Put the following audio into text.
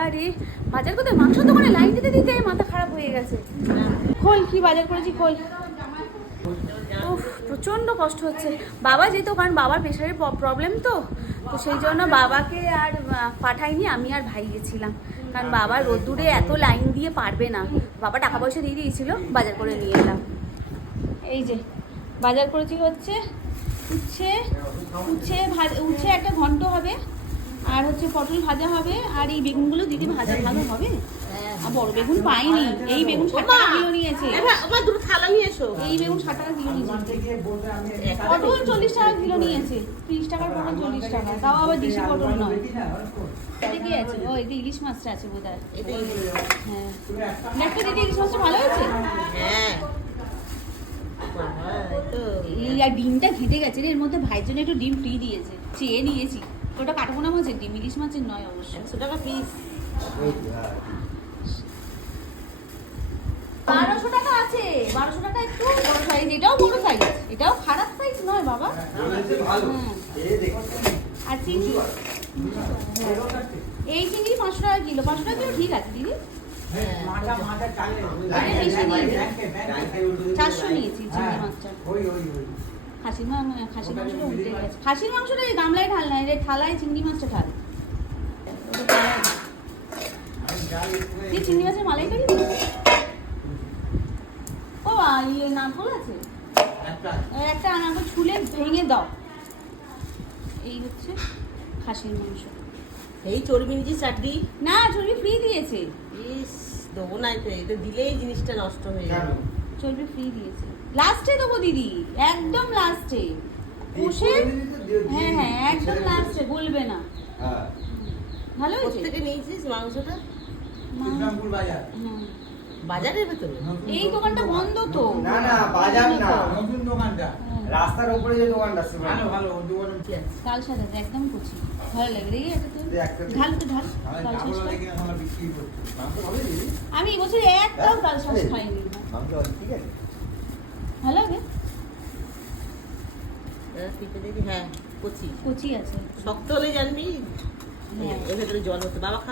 বাবা রে, বাজার করতে মাংস দোকানে লাইন দিতে দিতে মাথা খারাপ হয়ে গেছে। খোল, কি বাজার করেছি খোল। উফ, প্রচণ্ড কষ্ট হচ্ছে। বাবা যেত, কারণ বাবার প্রেশারের প্রবলেম তো সেই জন্য বাবাকে আর পাঠাইনি, আমি আর ভাই গেছিলাম। কারণ বাবা রোদ্দুরে এত লাইন দিয়ে পারবে না। বাবা টাকা পয়সা দিয়ে দিয়েছিল, বাজার করে নিয়ে এলাম। এই যে বাজার করেছি হচ্ছে উচ্ছে একটা ঘন্ট হবে, আর হচ্ছে পটল ভাজা হবে, আর এই বেগুনগুলো দিদি ভাজা ভালো হবে। আর বড় বেগুন পাইনি, এই বেগুন 60 টাকা কিলো নিয়েছে। আমার দুটো থালা নিয়ে এসো। এই বেগুন 60 টাকা কিলো নিয়েছে। পটল 40 টাকা কিলো নিয়েছে। 30 টাকার পটল 40 টাকা, তাও আবার দেশি পটল নয়। এটা কি আছে? ও এটা ইলিশ মাছটা আছে বোধহয়। হ্যাঁ, একটা দিদি ইলিশ মাছটা ভালো হয়েছে। হ্যাঁ, এই আর ডিমটা ঘেটে গেছে রে, এর মধ্যে ভাইয়ের জন্য একটু ডিম ফ্রি দিয়েছে, চেয়ে নিয়েছি। ওটা কাটাপোনা মাছের ডিম, ইলিশ মাছের নয় অবশ্য। 100 টাকা পিস। 1200 টাকা আছে, 1200 টাকা একটু বড় সাইজ। এটাও বড় সাইজ, এটাও খারাপ সাইজ নয় বাবা। আর চিংড়ি, এই চিংড়ি 500 টাকা কিলো। 500 টাকা কিলো ঠিক আছে দিদি। 400 নিয়েছি চিংড়ি মাছটা। খাসির মাংসটা উল্টে গেছে। খাসির মাংসটা এই গামলায় ঢাল না, এর থালায় চিংড়ি মাছটা ঢাল। চিংড়ি মাছের মালাইকারি ও ইয়ে নারকোল আছে একটা, আনারকোল ছুলে ভেঙে দাও। এই হচ্ছে খাসির মাংস। এই চর্বি নিচে চাটনি না, চর্বি ফ্রি দিয়েছে। ইস, দেবো না, এটা দিলেই জিনিসটা নষ্ট হয়ে যাবে। চর্বি ফ্রি দিয়েছে, লাস্টে দেবো দিদি, একদম লাস্টে কষে। হ্যাঁ হ্যাঁ, একদম লাস্টে, বলবে না। ভালো হয়েছে। থেকে নিয়েছিস মাংসটা? হ্যাঁ। বাজারের ভেতরে? এই দোকানটা বন্ধ তো। না না, বাজার না, নতুন দোকানটা, রাস্তার উপরে যে দোকানটা আছে ভালো ভালো ওর দোকানে কাল সাজা একদম কুচি, ভালো লাগে রে। এটা তো ঢাল তো ঢাল। আমি কাল ডাবল শাঁসটা। লাগে আমরা বিক্রি করতে মাংস ভালো দিবি। আমি এবছর একটাও কাল শাঁস খাইনি। ঠিক আছে, ভালো লাগে, পিঠে দেখি। হ্যাঁ, কচি কুচি আছে। শক্ত হলে জানবি হ্যাঁ। এর ভেতরে জল হতো। বাবা